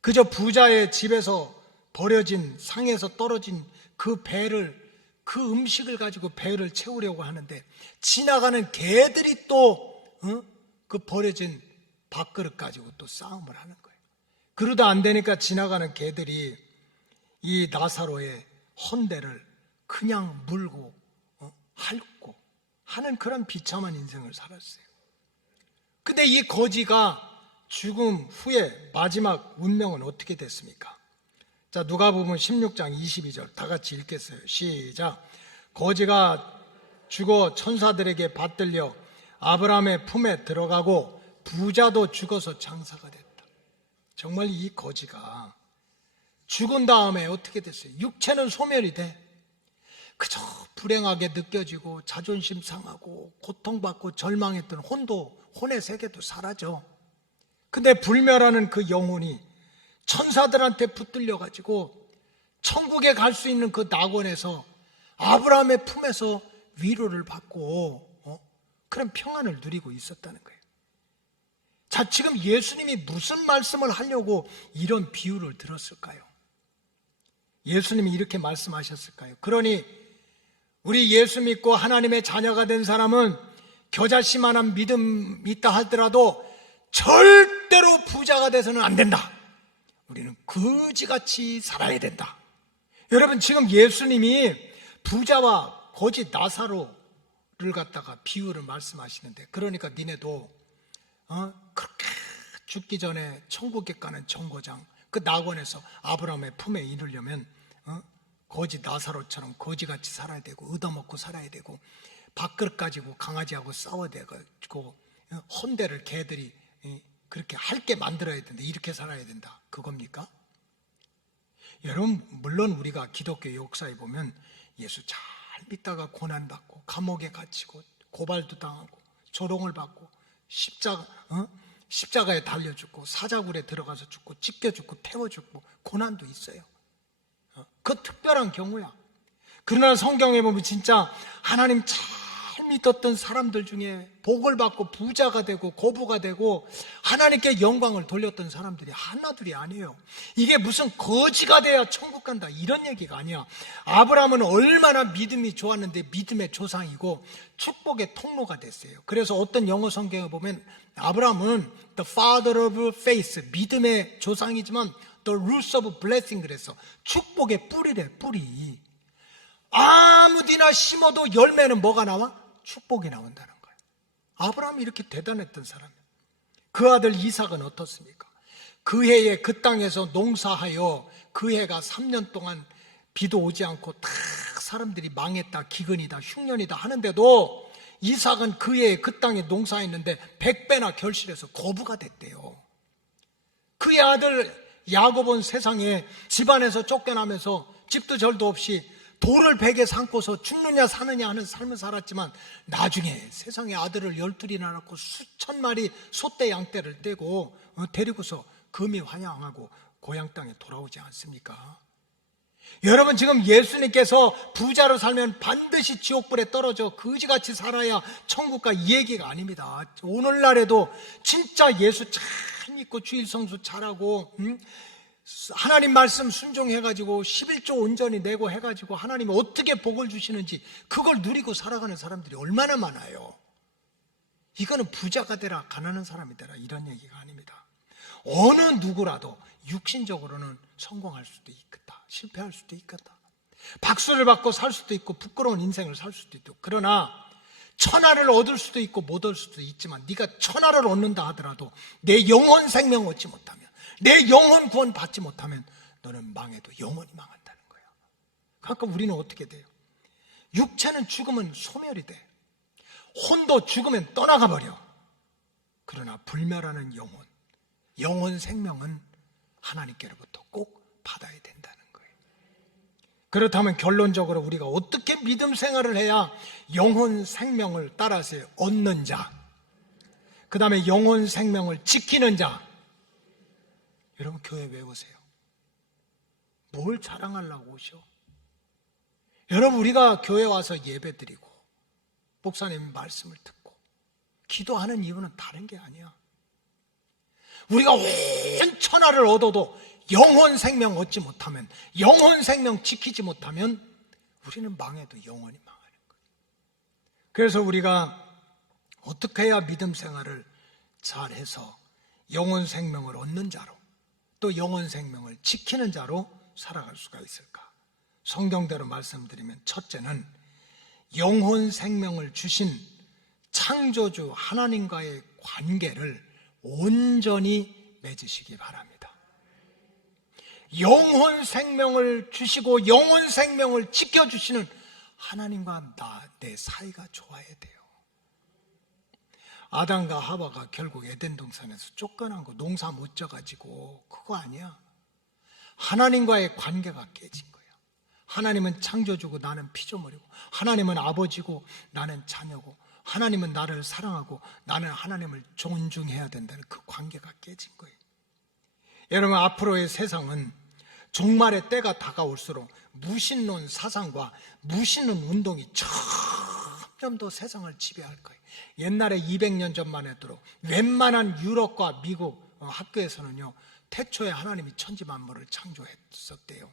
그저 부자의 집에서 버려진 상에서 떨어진 그 배를, 그 음식을 가지고 배를 채우려고 하는데 지나가는 개들이 또 그 버려진 밥그릇 가지고 또 싸움을 하는 거예요. 그러다 안 되니까 지나가는 개들이 이 나사로의 헌대를 그냥 물고 핥고 하는 그런 비참한 인생을 살았어요. 근데 이 거지가 죽음 후에 마지막 운명은 어떻게 됐습니까? 자, 누가복음 16장 22절 다 같이 읽겠어요. 시작. 거지가 죽어 천사들에게 받들려 아브라함의 품에 들어가고 부자도 죽어서 장사가 됐다. 정말 이 거지가 죽은 다음에 어떻게 됐어요? 육체는 소멸이 돼. 그저 불행하게 느껴지고 자존심 상하고 고통받고 절망했던 혼의 세계도 사라져. 근데 불멸하는 그 영혼이 천사들한테 붙들려 가지고 천국에 갈 수 있는 그 낙원에서 아브라함의 품에서 위로를 받고 그런 평안을 누리고 있었다는 거예요. 자, 지금 예수님이 무슨 말씀을 하려고 이런 비유를 들었을까요? 예수님이 이렇게 말씀하셨을까요? 그러니 우리 예수 믿고 하나님의 자녀가 된 사람은 겨자씨만한 믿음이 있다 하더라도 절대로 부자가 돼서는 안 된다. 우리는 거지같이 살아야 된다. 여러분, 지금 예수님이 부자와 거지 나사로를 갖다가 비유를 말씀하시는데, 그러니까 니네도 그렇게 죽기 전에 천국에 가는 정거장 그 낙원에서 아브라함의 품에 이르려면 거지 나사로처럼 거지같이 살아야 되고, 얻어먹고 살아야 되고, 밥그릇 가지고 강아지하고 싸워야 되고, 헌대를 개들이 그렇게 할게 만들어야 된다, 이렇게 살아야 된다, 그겁니까? 여러분, 물론 우리가 기독교 역사에 보면 예수 잘 믿다가 고난받고 감옥에 갇히고 고발도 당하고 조롱을 받고 십자가에 달려 죽고 사자굴에 들어가서 죽고 찢겨 죽고 태워 죽고 고난도 있어요. 그 특별한 경우야. 그러나 성경에 보면 진짜 하나님 잘 믿었던 사람들 중에 복을 받고 부자가 되고 고부가 되고 하나님께 영광을 돌렸던 사람들이 하나둘이 아니에요. 이게 무슨 거지가 돼야 천국 간다 이런 얘기가 아니야. 아브라함은 얼마나 믿음이 좋았는데 믿음의 조상이고 축복의 통로가 됐어요. 그래서 어떤 영어 성경에 보면 아브라함은 the father of faith, 믿음의 조상이지만 the roots of blessing, 그래서 축복의 뿌리래, 뿌리. 아무데나 심어도 열매는 뭐가 나와? 축복이 나온다는 거예요. 아브라함이 이렇게 대단했던 사람이에요. 그 아들 이삭은 어떻습니까? 그 해에 그 땅에서 농사하여 그 해가 3년 동안 비도 오지 않고 다 사람들이 망했다, 기근이다, 흉년이다 하는데도 이삭은 그 해에 그 땅에 농사했는데 100배나 결실해서 거부가 됐대요. 그의 아들 야곱은 세상에 집안에서 쫓겨나면서 집도 절도 없이 돌을 베개 삼고서 죽느냐 사느냐 하는 삶을 살았지만 나중에 세상에 아들을 12이나 낳고 수천 마리 소떼 양떼를 떼고 데리고서 금이 환영하고 고향 땅에 돌아오지 않습니까? 여러분, 지금 예수님께서 부자로 살면 반드시 지옥불에 떨어져 거지같이 살아야 천국 가, 이 얘기가 아닙니다. 오늘날에도 진짜 예수 잘 믿고 주일 성수 잘하고 하나님 말씀 순종해가지고 11조 온전히 내고 해가지고 하나님이 어떻게 복을 주시는지 그걸 누리고 살아가는 사람들이 얼마나 많아요. 이거는 부자가 되라 가난한 사람이 되라 이런 얘기가 아닙니다. 어느 누구라도 육신적으로는 성공할 수도 있겠다, 실패할 수도 있겠다, 박수를 받고 살 수도 있고 부끄러운 인생을 살 수도 있고, 그러나 천하를 얻을 수도 있고 못 얻을 수도 있지만 네가 천하를 얻는다 하더라도 내 영혼 생명 얻지 못하면, 내 영혼 구원 받지 못하면 너는 망해도 영원히 망한다는 거야. 그러니까 우리는 어떻게 돼요? 육체는 죽으면 소멸이 돼. 혼도 죽으면 떠나가 버려. 그러나 불멸하는 영혼 생명은 하나님께로부터 꼭 받아야 된다는 거예요. 그렇다면 결론적으로 우리가 어떻게 믿음 생활을 해야 영혼 생명을 따라서 얻는 자, 그 다음에 영혼 생명을 지키는 자. 여러분, 교회 왜 오세요? 뭘 자랑하려고 오셔? 여러분, 우리가 교회 와서 예배 드리고 목사님 말씀을 듣고 기도하는 이유는 다른 게 아니야. 우리가 온 천하를 얻어도 영혼 생명 얻지 못하면, 영혼 생명 지키지 못하면 우리는 망해도 영원히 망하는 거예요. 그래서 우리가 어떻게 해야 믿음 생활을 잘해서 영혼 생명을 얻는 자로, 또 영혼 생명을 지키는 자로 살아갈 수가 있을까? 성경대로 말씀드리면, 첫째는 영혼 생명을 주신 창조주 하나님과의 관계를 온전히 맺으시기 바랍니다. 영혼 생명을 주시고 영혼 생명을 지켜주시는 하나님과 내 사이가 좋아야 돼요. 아담과 하와가 결국 에덴 동산에서 쫓겨난 거, 농사 못 져가지고 그거 아니야. 하나님과의 관계가 깨진 거야. 하나님은 창조주고 나는 피조물이고, 하나님은 아버지고 나는 자녀고, 하나님은 나를 사랑하고 나는 하나님을 존중해야 된다는 그 관계가 깨진 거예요. 여러분, 앞으로의 세상은 종말의 때가 다가올수록 무신론 사상과 무신론 운동이 점점 더 세상을 지배할 거예요. 옛날에 200년 전만 해도 웬만한 유럽과 미국 학교에서는요, 태초에 하나님이 천지 만물을 창조했었대요.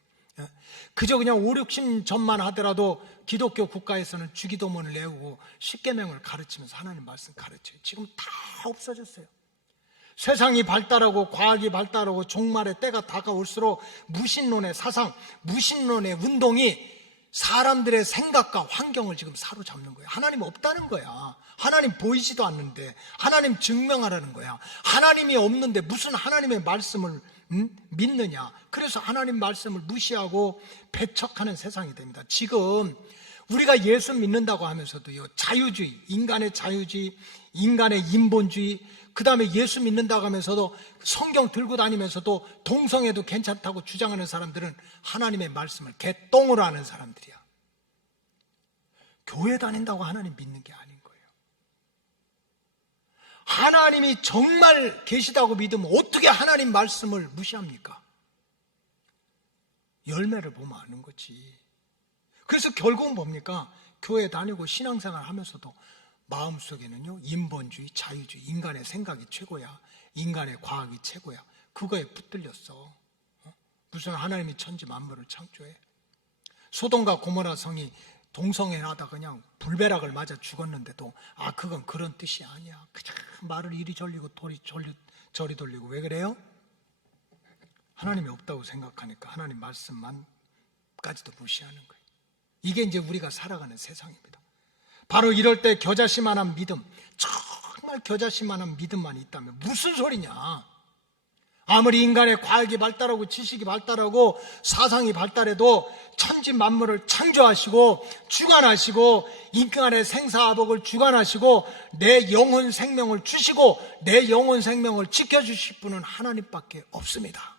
그저 그냥 5, 60년 전만 하더라도 기독교 국가에서는 주기도문을 외우고 십계명을 가르치면서 하나님 말씀 가르쳐요. 지금 다 없어졌어요. 세상이 발달하고 과학이 발달하고 종말의 때가 다가올수록 무신론의 사상, 무신론의 운동이 사람들의 생각과 환경을 지금 사로잡는 거예요. 하나님 없다는 거야. 하나님 보이지도 않는데 하나님 증명하라는 거야. 하나님이 없는데 무슨 하나님의 말씀을 믿느냐. 그래서 하나님 말씀을 무시하고 배척하는 세상이 됩니다. 지금 우리가 예수 믿는다고 하면서도요, 자유주의, 인간의 자유주의, 인간의 인본주의, 그 다음에 예수 믿는다고 하면서도 성경 들고 다니면서도 동성애도 괜찮다고 주장하는 사람들은 하나님의 말씀을 개똥으로 하는 사람들이야. 교회 다닌다고 하나님 믿는 게 아닌 거예요. 하나님이 정말 계시다고 믿으면 어떻게 하나님 말씀을 무시합니까? 열매를 보면 아는 거지. 그래서 결국은 뭡니까? 교회 다니고 신앙생활 하면서도 마음속에는요, 인본주의, 자유주의, 인간의 생각이 최고야, 인간의 과학이 최고야, 그거에 붙들렸어. 무슨 하나님이 천지 만물을 창조해? 소돔과 고모라 성이 동성애하다 그냥 불벼락을 맞아 죽었는데도 그건 그런 뜻이 아니야. 그냥 말을 이리 돌리고 저리 돌리고. 왜 그래요? 하나님이 없다고 생각하니까 하나님 말씀만까지도 무시하는 거예요. 이게 이제 우리가 살아가는 세상입니다. 바로 이럴 때 겨자씨만한 믿음, 정말 겨자씨만한 믿음만 있다면 무슨 소리냐? 아무리 인간의 과학이 발달하고 지식이 발달하고 사상이 발달해도 천지 만물을 창조하시고 주관하시고 인간의 생사화복을 주관하시고 내 영혼 생명을 주시고 내 영혼 생명을 지켜주실 분은 하나님밖에 없습니다.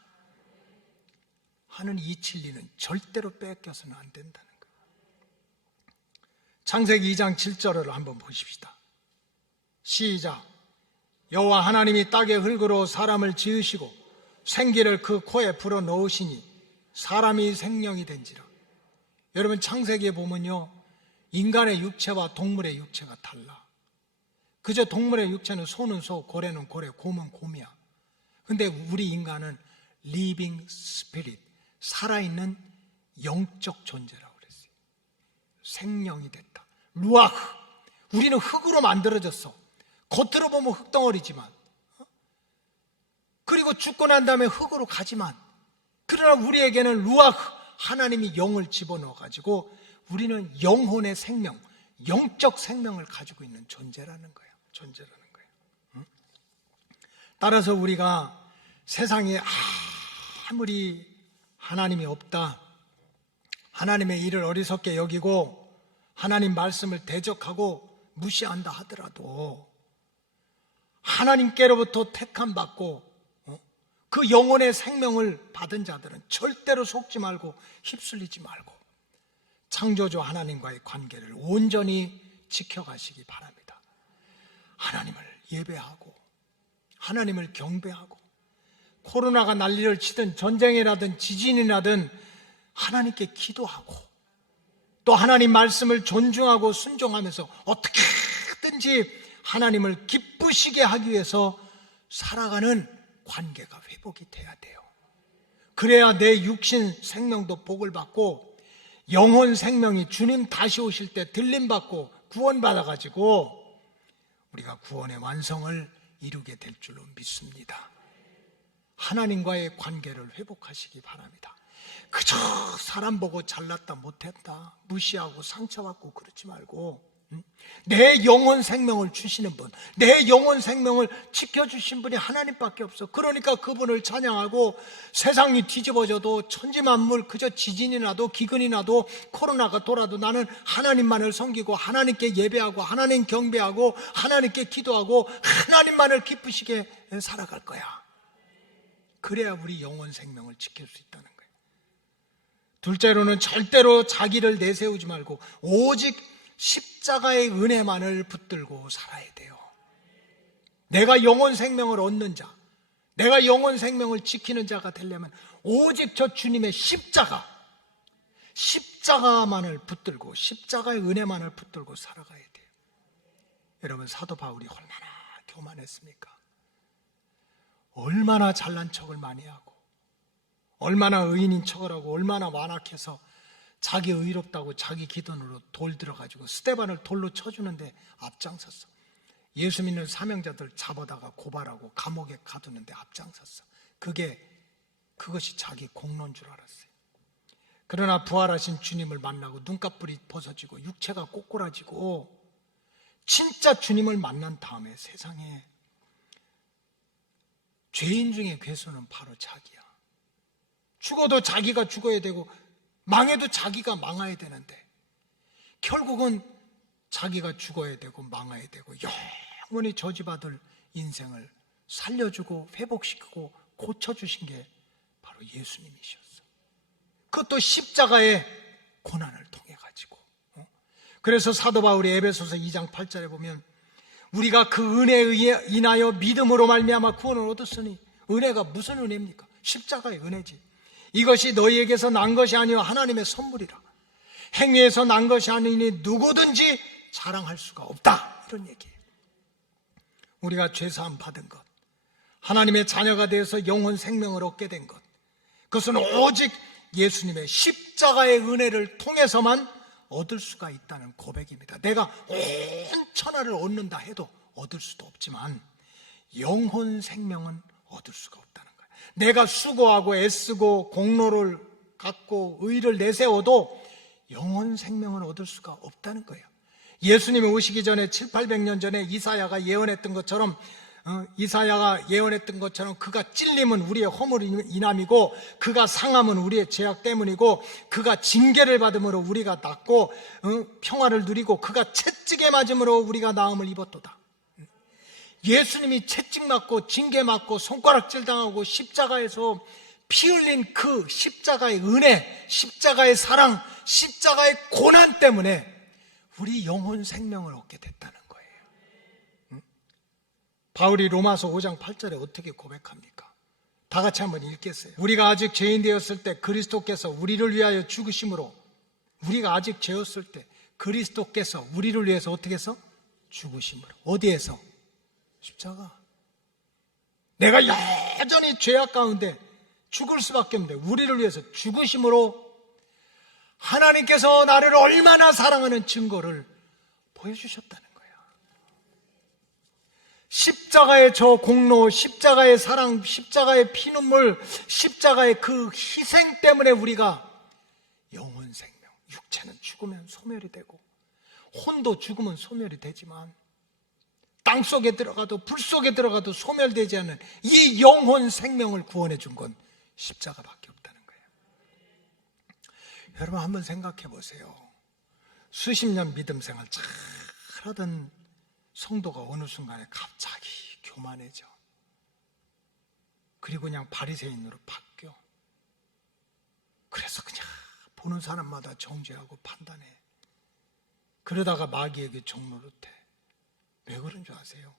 하는 이 진리는 절대로 뺏겨서는 안 된다는 거예요. 창세기 2장 7절을 한번 보십시다. 시작. 여호와 하나님이 땅의 흙으로 사람을 지으시고 생기를 그 코에 불어 넣으시니 사람이 생명이 된지라. 여러분, 창세기에 보면요, 인간의 육체와 동물의 육체가 달라. 그저 동물의 육체는 소는 소, 고래는 고래, 곰은 곰이야. 근데 우리 인간은 living spirit, 살아있는 영적 존재라고 그랬어요. 생명이 됐다. 루아흐, 우리는 흙으로 만들어졌어. 겉으로 보면 흙덩어리지만, 그리고 죽고 난 다음에 흙으로 가지만, 그러나 우리에게는 루아흐, 하나님이 영을 집어넣어가지고 우리는 영혼의 생명, 영적 생명을 가지고 있는 존재라는 거예요. 따라서 우리가 세상에 아무리 하나님이 없다, 하나님의 일을 어리석게 여기고 하나님 말씀을 대적하고 무시한다 하더라도 하나님께로부터 택함받고 그 영혼의 생명을 받은 자들은 절대로 속지 말고 휩쓸리지 말고 창조주 하나님과의 관계를 온전히 지켜가시기 바랍니다. 하나님을 예배하고 하나님을 경배하고 코로나가 난리를 치든 전쟁이라든 지진이 나든 하나님께 기도하고 또 하나님 말씀을 존중하고 순종하면서 어떻게든지 하나님을 기쁘시게 하기 위해서 살아가는 관계가 회복이 돼야 돼요. 그래야 내 육신 생명도 복을 받고 영혼 생명이 주님 다시 오실 때 들림받고 구원받아가지고 우리가 구원의 완성을 이루게 될 줄로 믿습니다. 하나님과의 관계를 회복하시기 바랍니다. 그저 사람 보고 잘났다 못했다 무시하고 상처받고 그러지 말고 내 영혼 생명을 주시는 분, 내 영혼 생명을 지켜주신 분이 하나님밖에 없어. 그러니까 그분을 찬양하고 세상이 뒤집어져도 천지만물 그저 지진이 나도 기근이 나도 코로나가 돌아도 나는 하나님만을 섬기고 하나님께 예배하고 하나님 경배하고 하나님께 기도하고 하나님만을 기쁘시게 살아갈 거야. 그래야 우리 영혼 생명을 지킬 수 있다는 거예요. 둘째로는 절대로 자기를 내세우지 말고 오직 십자가의 은혜만을 붙들고 살아야 돼요. 내가 영혼 생명을 얻는 자, 내가 영혼 생명을 지키는 자가 되려면 오직 저 주님의 십자가만을 붙들고 십자가의 은혜만을 붙들고 살아가야 돼요. 여러분, 사도 바울이 얼마나 교만했습니까? 얼마나 잘난 척을 많이 하고, 얼마나 의인인 척을 하고, 얼마나 완악해서 자기 의롭다고 자기 기준으로 돌 들어가지고 스데반을 돌로 쳐주는데 앞장섰어. 예수 믿는 사명자들 잡아다가 고발하고 감옥에 가두는데 앞장섰어. 그것이 자기 공로인 줄 알았어요. 그러나 부활하신 주님을 만나고 눈꺼풀이 벗어지고 육체가 꼬꾸라지고 진짜 주님을 만난 다음에 세상에 죄인 중에 괴수는 바로 자기야. 죽어도 자기가 죽어야 되고 망해도 자기가 망해야 되는데 결국은 자기가 죽어야 되고 망해야 되고 영원히 저주받을 인생을 살려주고 회복시키고 고쳐주신 게 바로 예수님이셨어. 그것도 십자가의 고난을 통해 가지고. 그래서 사도 바울이 에베소서 2장 8절에 보면 우리가 그 은혜에 인하여 믿음으로 말미암아 구원을 얻었으니, 은혜가 무슨 은혜입니까? 십자가의 은혜지. 이것이 너희에게서 난 것이 아니요 하나님의 선물이라. 행위에서 난 것이 아니니 누구든지 자랑할 수가 없다, 이런 얘기예요. 우리가 죄사함 받은 것, 하나님의 자녀가 되어서 영혼 생명을 얻게 된 것, 그것은 오직 예수님의 십자가의 은혜를 통해서만 얻을 수가 있다는 고백입니다. 내가 온 천하를 얻는다 해도 얻을 수도 없지만 영혼 생명은 얻을 수가 없다는 거예요. 내가 수고하고 애쓰고 공로를 갖고 의를 내세워도 영혼 생명은 얻을 수가 없다는 거예요. 예수님이 오시기 전에 700~800년 전에 이사야가 예언했던 것처럼 그가 찔림은 우리의 허물 인함이고 그가 상함은 우리의 죄악 때문이고 그가 징계를 받음으로 우리가 낫고 평화를 누리고 그가 채찍에 맞음으로 우리가 나음을 입었도다. 예수님이 채찍 맞고 징계 맞고 손가락질 당하고 십자가에서 피 흘린 그 십자가의 은혜, 십자가의 사랑, 십자가의 고난 때문에 우리 영혼 생명을 얻게 됐다는 거예요. 바울이 로마서 5장 8절에 어떻게 고백합니까? 다 같이 한번 읽겠어요. 우리가 아직 죄인 되었을 때 그리스도께서 우리를 위하여 죽으심으로, 우리가 아직 죄였을 때 그리스도께서 우리를 위해서 어떻게 해서? 죽으심으로. 어디에서? 십자가. 내가 여전히 죄악 가운데 죽을 수밖에 없는데 우리를 위해서 죽으심으로 하나님께서 나를 얼마나 사랑하는 증거를 보여주셨다는 거예요. 십자가의 저 공로, 십자가의 사랑, 십자가의 피눈물, 십자가의 그 희생 때문에 우리가 영혼 생명, 육체는 죽으면 소멸이 되고 혼도 죽으면 소멸이 되지만 땅 속에 들어가도 불 속에 들어가도 소멸되지 않는 이 영혼 생명을 구원해 준 건 십자가밖에 없다는 거예요. 여러분 한번 생각해 보세요. 수십 년 믿음 생활 잘하던 성도가 어느 순간에 갑자기 교만해져. 그리고 그냥 바리새인으로 바뀌어. 그래서 그냥 보는 사람마다 정죄하고 판단해. 그러다가 마귀에게 종노릇해. 왜 그런 줄 아세요?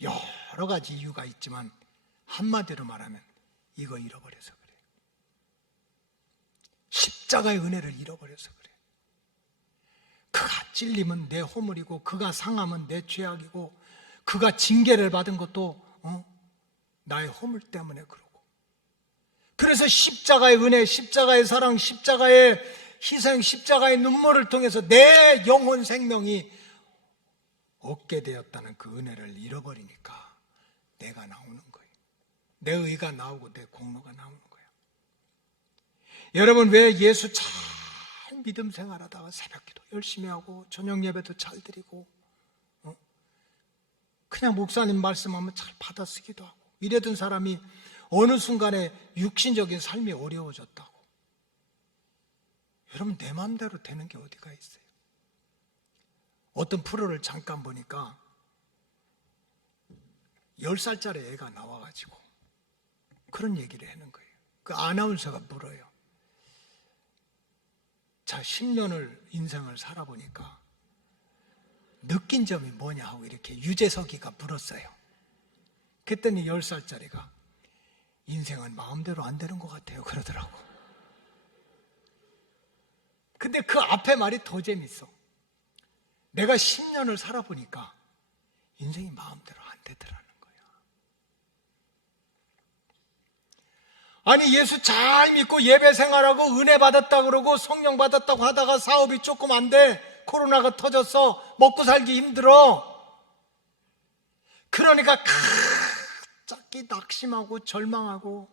여러 가지 이유가 있지만 한마디로 말하면 이거 잃어버려서 그래. 십자가의 은혜를 잃어버려서 그래. 그가 찔림은 내 허물이고 그가 상함은 내 죄악이고 그가 징계를 받은 것도 나의 허물 때문에 그러고, 그래서 십자가의 은혜, 십자가의 사랑, 십자가의 희생, 십자가의 눈물을 통해서 내 영혼 생명이 얻게 되었다는 그 은혜를 잃어버리니까 내가 나오는 거예요. 내 의가 나오고 내 공로가 나오는 거예요. 여러분, 왜 예수 잘 믿음 생활하다가 새벽기도 열심히 하고 저녁 예배도 잘 드리고 그냥 목사님 말씀하면 잘 받아쓰기도 하고 이래던 사람이 어느 순간에 육신적인 삶이 어려워졌다고? 여러분, 내 마음대로 되는 게 어디가 있어요? 어떤 프로를 잠깐 보니까 10살짜리 애가 나와가지고 그런 얘기를 하는 거예요. 그 아나운서가 물어요. 자, 10년을 인생을 살아보니까 느낀 점이 뭐냐 하고 이렇게 유재석이가 물었어요. 그랬더니 10살짜리가 인생은 마음대로 안 되는 것 같아요 그러더라고. 근데 그 앞에 말이 더 재밌어. 내가 10년을 살아보니까 인생이 마음대로 안 되더라는 거야. 아니, 예수 잘 믿고 예배 생활하고 은혜 받았다 그러고 성령 받았다고 하다가 사업이 조금 안 돼. 코로나가 터졌어. 먹고 살기 힘들어. 그러니까 갑자기 낙심하고 절망하고,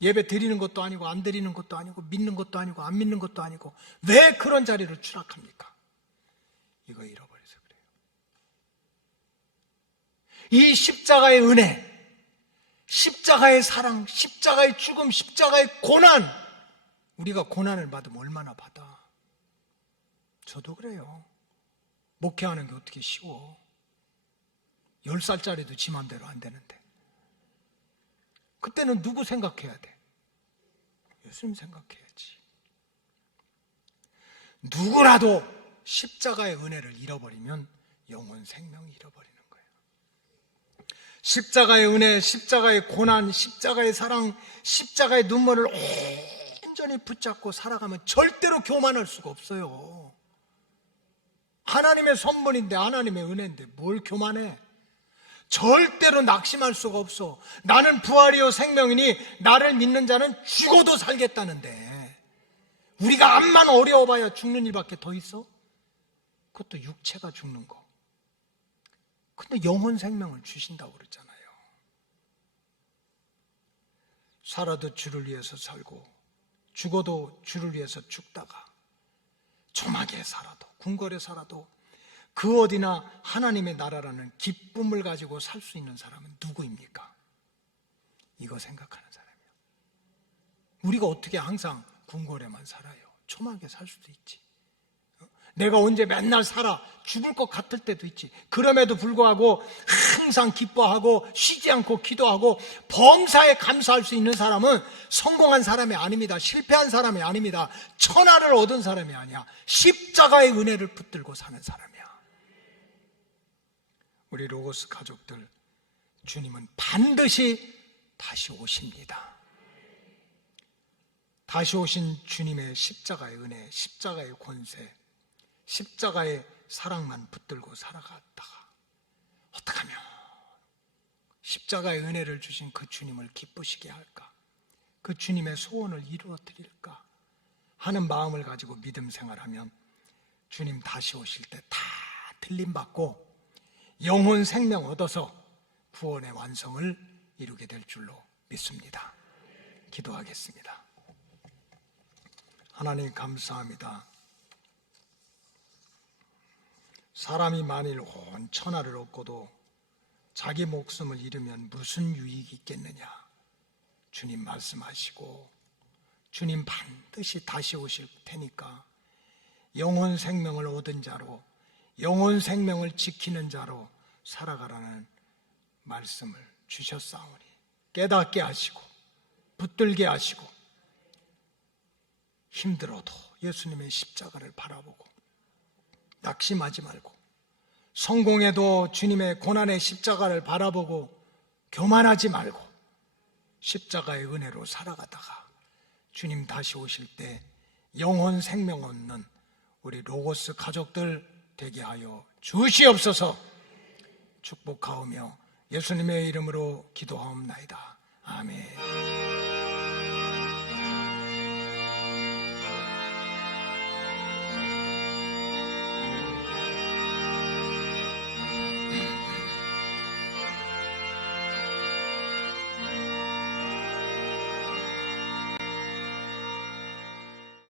예배 드리는 것도 아니고 안 드리는 것도 아니고 믿는 것도 아니고 안 믿는 것도 아니고 왜 그런 자리로 추락합니까? 이거 잃어버려서 그래요. 이 십자가의 은혜, 십자가의 사랑, 십자가의 죽음, 십자가의 고난, 우리가 고난을 받으면 얼마나 받아? 저도 그래요. 목회하는 게 어떻게 쉬워? 10살짜리도 지 맘대로 안 되는데. 그때는 누구 생각해야 돼? 예수님 생각해야지. 누구라도 십자가의 은혜를 잃어버리면 영원 생명을 잃어버리는 거예요. 십자가의 은혜, 십자가의 고난, 십자가의 사랑, 십자가의 눈물을 온전히 붙잡고 살아가면 절대로 교만할 수가 없어요. 하나님의 선물인데, 하나님의 은혜인데 뭘 교만해? 절대로 낙심할 수가 없어. 나는 부활이요 생명이니 나를 믿는 자는 죽어도 살겠다는데, 우리가 암만 어려워봐야 죽는 일밖에 더 있어? 그것도 육체가 죽는 거. 근데 영혼 생명을 주신다고 그랬잖아요. 살아도 주를 위해서 살고 죽어도 주를 위해서 죽다가 조막에 살아도 궁궐에 살아도 그 어디나 하나님의 나라라는 기쁨을 가지고 살 수 있는 사람은 누구입니까? 이거 생각하는 사람이요. 우리가 어떻게 항상 궁궐에만 살아요? 초막에 살 수도 있지. 내가 언제 맨날 살아 죽을 것 같을 때도 있지. 그럼에도 불구하고 항상 기뻐하고 쉬지 않고 기도하고 범사에 감사할 수 있는 사람은 성공한 사람이 아닙니다. 실패한 사람이 아닙니다. 천하를 얻은 사람이 아니야. 십자가의 은혜를 붙들고 사는 사람이야. 우리 로고스 가족들, 주님은 반드시 다시 오십니다. 다시 오신 주님의 십자가의 은혜, 십자가의 권세, 십자가의 사랑만 붙들고 살아갔다가 어떻게 하면 십자가의 은혜를 주신 그 주님을 기쁘시게 할까? 그 주님의 소원을 이루어 드릴까? 하는 마음을 가지고 믿음 생활하면 주님 다시 오실 때 다 들림받고 영혼 생명 얻어서 구원의 완성을 이루게 될 줄로 믿습니다. 기도하겠습니다. 하나님 감사합니다. 사람이 만일 온 천하를 얻고도 자기 목숨을 잃으면 무슨 유익이 있겠느냐? 주님 말씀하시고 주님 반드시 다시 오실 테니까 영혼 생명을 얻은 자로, 영혼 생명을 지키는 자로 살아가라는 말씀을 주셨사오니 깨닫게 하시고 붙들게 하시고 힘들어도 예수님의 십자가를 바라보고 낙심하지 말고 성공해도 주님의 고난의 십자가를 바라보고 교만하지 말고 십자가의 은혜로 살아가다가 주님 다시 오실 때 영혼 생명 얻는 우리 로고스 가족들 되게 하여 주시옵소서. 축복하오며 예수님의 이름으로 기도하옵나이다. 아멘.